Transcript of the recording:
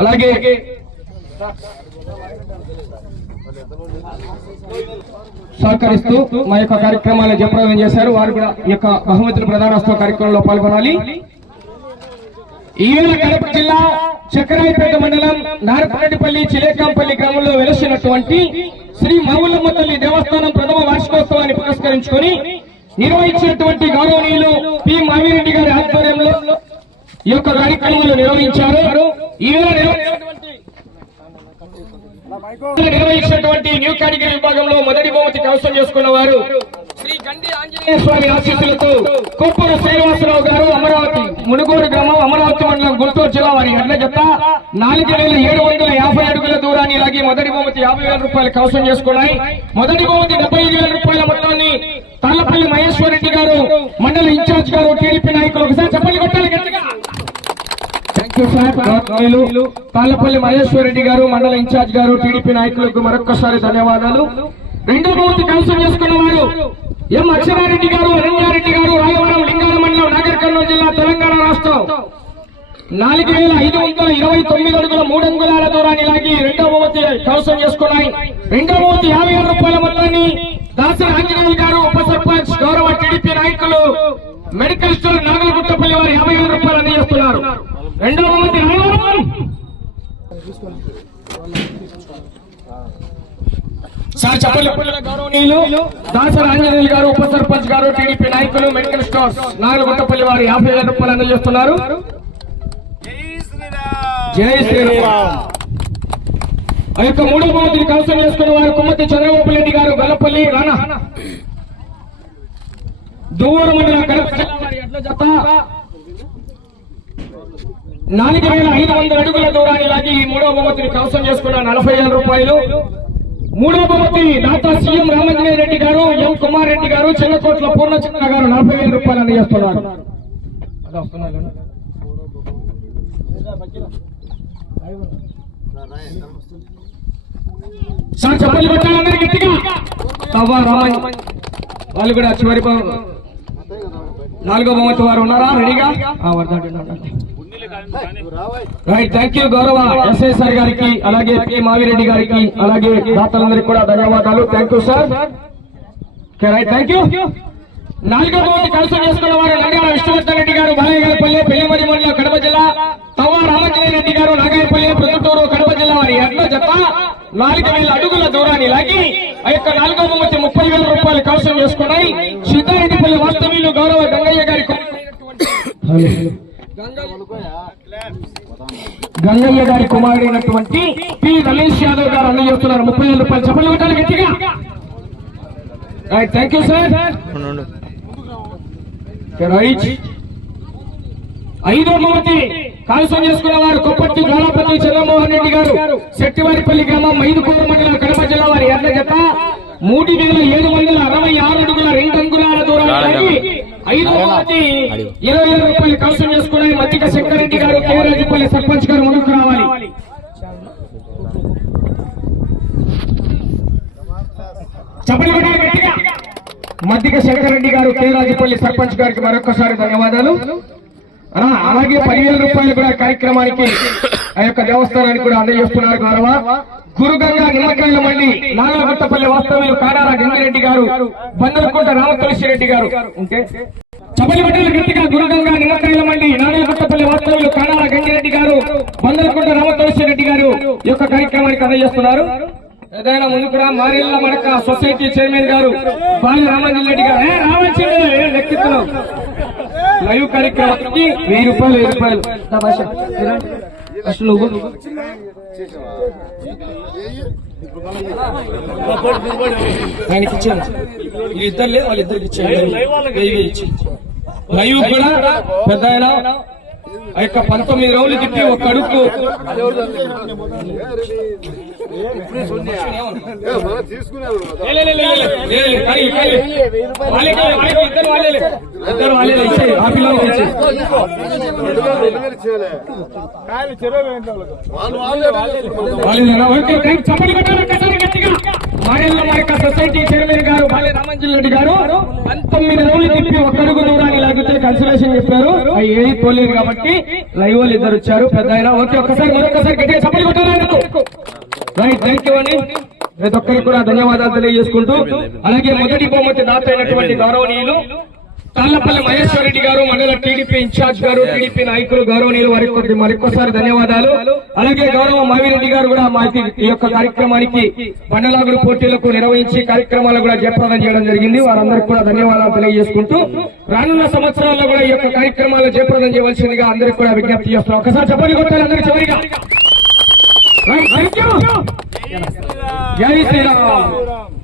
అలాగే సహకరిస్తూ మా యొక్క కార్యక్రమాలను జయప్రదం చేశారు. వారు కూడా ఈ యొక్క బహుమతుల ప్రదానోత్సవ కార్యక్రమంలో పాల్గొనాలి. ఈవేళ కడప జిల్లా చక్రాయపేట మండలం నారపరెడ్డిపల్లి చిలేకాంపల్లి గ్రామంలో వెలసినటువంటి శ్రీ మావులమ్మ తల్లి దేవస్థానం ప్రథమ వార్షికోత్సవాన్ని పురస్కరించుకొని నిర్వహించినటువంటి గౌరవనీయులు పి మావిరెడ్డి గారి ఆధ్వర్యంలో ఈ యొక్క కార్యక్రమాలు నిర్వహించారు. నిర్వహించినటువంటి న్యూ కేటగిరీ విభాగంలో మొదటి బహుమతి కైవసం చేసుకున్న వారు శ్రీ గండి ఆంజనేయ స్వామి ఆశీస్సులతో కొప్పూరు శ్రీనివాసరావు గారు, అమరావతి మునుగోడు గ్రామం, అమరావతి మండలం, గుంటూరు జిల్లా వారి అడ్ల జత 4750 అడుగుల దూరాన్ని లాగి మొదటి బహుమతి 50,000 రూపాయలు కైవసం చేసుకున్నాయి. మొదటి బహుమతి 75,000 రూపాయల మొత్తాన్ని తాళ్లపల్లి మహేశ్వర్ రెడ్డి గారు, మండల ఇన్ఛార్జ్ గారు, టీడీపీ నాయకులు ఒకసారి చెప్పండి కొట్టాలి గట్టిగా. తాళ్లపల్లి మహేశ్వర్ రెడ్డి గారు, మండల ఇన్ఛార్జ్ గారు, టీడీపీ నాయకులకు మరొక్కసారి ధన్యవాదాలు. రెండో బహుమతి కైవసం చేసుకున్న వారు ఎం అక్షరారెడ్డి గారు, అరణ్యారెడ్డి గారు, రాయవరం, లింగాల మండలం, నాగర్ కర్నూలు జిల్లా, తెలంగాణ రాష్ట్రం. 4,529 అడుగుల 3 అంగుళాల దూరాన్ని లాగి రెండో బహుమతి కైవసం చేసుకున్నాయి. రెండో బహుమతి 50,000 రూపాయల మొత్తాన్ని దాసరి ఆంజనేయులు గారు, ఉప సర్పంచ్, గౌరవ టీడీపీ నాయకులు, మెడికల్ స్టోర్ నాగలగుట్టపల్లి వారు 50,000 రూపాయలు అందజేస్తున్నారు. రెండో బహుమతి సార్ చెప్పలు గౌరవనీయులు దాసరి ఆంజనేయులు గారు, ఉప సర్పంచ్ గారు, టీడీపీ నాయకులు, మెడికల్ స్టోర్ నాగలగుట్టపల్లి వారు 50,000 రూపాయలు అందజేస్తున్నారు. జై శ్రీరామ్. ఆ యొక్క మూడో బహుమతిని కైవసం చేసుకున్న వారు కుమ్మతి చంద్రబాబు రెడ్డి గారు, గొల్లపల్లి, రానా, దువ్వూరు మండలం, కడప జిల్లా వారి అడ్ల జత 4,500 అడుగుల దూరాన్ని లాగి మూడో బహుమతిని కైవసం చేసుకున్న 40,000 రూపాయలు. మూడో బహుమతి దాతా సీఎం రామంజనేయ రెడ్డి గారు, ఎం కుమార్ రెడ్డి గారు, చిన్నకోట్ల పూర్ణచంద్ర గారు 40,000 రూపాయలు అందజేస్తున్నారు. సార్ చెప్పండి పెట్టాలందరూ గట్టిగా. వాళ్ళు కూడా చివరి నాలుగో బహుమతి వారు ఉన్నారా రెడీగా? రైట్, థ్యాంక్ యూ గౌరవ ఎస్ఐ సార్ గారికి, అలాగే పి మావిరెడ్డి గారికి, అలాగే దాతలందరికీ కూడా ధన్యవాదాలు. Thank you sir. Right, thank you. నాలుగో బహుమతి కైవసం చేసుకున్న వారు నంద్యాల విష్ణువర్ధన్ రెడ్డి గారు, బాలయ్యగారిపల్లి, పెళ్లిమరి మండలం, కడప జిల్లా, తవ్వ రామచంద్ర రెడ్డి గారు, నాగాయపల్లి, ప్రొద్దుటూరు, కడప జిల్లా వారి అడ్ల జత 4,000 అడుగుల దూరాన్ని లాగి ఆ యొక్క నాలుగో బహుమతి 30,000 రూపాయలు కైవసం చేసుకున్నాయి. సిద్ధారెడ్డిపల్లి వాస్తవ్యులు గౌరవ గంగయ్య గారి కుమారుడైనటువంటి పి రమేష్ యాదవ్ గారు అందజేస్తున్నారు 30,000 రూపాయలు. చెప్పలు కొట్టాలి గట్టిగా. Right, thank you sir. Right, ఐదో బహుమతి కైవసం చేసుకున్న వారు కొప్పట్టి జ్వాలాపతి చంద్రమోహన్ రెడ్డి గారు, శెట్టివారిపల్లి గ్రామం, మైదుకూరు మండలం, కడప జిల్లా వారి అడ్ల జత 3,766 అడుగుల 2 అంగుళాల దూరాన్ని ఐదో బహుమతి 20,000 రూపాయలు కైవసం చేసుకున్నాయి. మత్తిక శంకరెడ్డి గారు, కేరాజుపల్లి సర్పంచ్ గారు ముందుకు రావాలి. చెప్పండి గట్టిగా. మత్తిక శంకరెడ్డి గారు, కేరాజుపల్లి సర్పంచ్ గారికి మరొకసారి ధన్యవాదాలు. అలాగే 10,000 రూపాయలు కూడా కార్యక్రమానికి ఆ యొక్క దేవస్థానానికి కూడా అందజేస్తున్నారు గౌరవ గురుగంగా నిమ్మకాయల మండి, నాగలగుట్టపల్లి వాస్తవ్యులు కాడాల గంగిరెడ్డి గారు, బందలకుంట రామతులసి రెడ్డి గారు. ఉంటే చపలి బట్టలు గట్టిగా. గురుగంగా నిమ్మకాయల మండి, నాగలగుట్టపల్లి వాస్తవ్యులు కాడాల గంగిరెడ్డి గారు, బందలకుంట రామతులసి రెడ్డి గారు ఈ యొక్క కార్యక్రమానికి అందజేస్తున్నారు. ఏదైనా ముందుకురా మారిల్ల మడక సొసైటీ చైర్మన్ గారు బాలి రామాంజన్ రెడ్డి గారు లెక్కిస్తున్నాం. లైవ్ కార్యక్రమానికి 1000 రూపాయలు. అసలు ఆయనకి ఇచ్చాను, వీళ్ళిద్దరు వాళ్ళిద్దరికి ఇచ్చాను. లైవ్ కూడా పెద్ద ఆయన ఆ యొక్క 19 రౌండ్లు తిప్పి ఒక అడుగు చెప్పండి గట్టిగా. మారెళ్ళ మార్క సొసైటీ చైర్మన్ గారు బాల్య రామంజన్ రెడ్డి గారు 19 రోజులు తిప్పి ఒక్కడుగు దూరాన్ని లాగితే కన్సలేషన్ చెప్పారు. అవి ఏది పోలేదు కాబట్టి లైవ్ వాళ్ళు ఇద్దరు వచ్చారు. పెద్ద ఆయన ఓకే, ఒక్కసారి మరొకసారి గట్టిగా చప్పట్లు కొట్టాలి. రైట్, థ్యాంక్ యూ అని ప్రతి ఒక్కరికి కూడా ధన్యవాదాలు తెలియజేసుకుంటూ, అలాగే మొదటి బహుమతి దాత అయినటువంటి గౌరవనీయులు తాళ్లపల్లి మహేశ్వర్ రెడ్డి గారు, మండల టీడీపీ ఇన్ఛార్జ్ గారు, టీడీపీ నాయకులు గౌరవనీయులు వారికి మరొకసారి ధన్యవాదాలు. అలాగే గౌరవ మావిరెడ్డి గారు కూడా మా ఈ యొక్క కార్యక్రమానికి బండలాగుడు పోటీలకు నిర్వహించి కార్యక్రమాలు కూడా జయప్రదం చేయడం జరిగింది. వారందరికీ కూడా ధన్యవాదాలు తెలియజేసుకుంటూ, రానున్న సంవత్సరాల్లో కూడా ఈ యొక్క కార్యక్రమాలు జయప్రదం చేయవలసిందిగా అందరికీ కూడా విజ్ఞప్తి చేస్తున్నాం. ఒకసారి చెప్పండి కొట్టాలి అందరికీ చివరిగా. Thank you. జై శ్రీరామ్.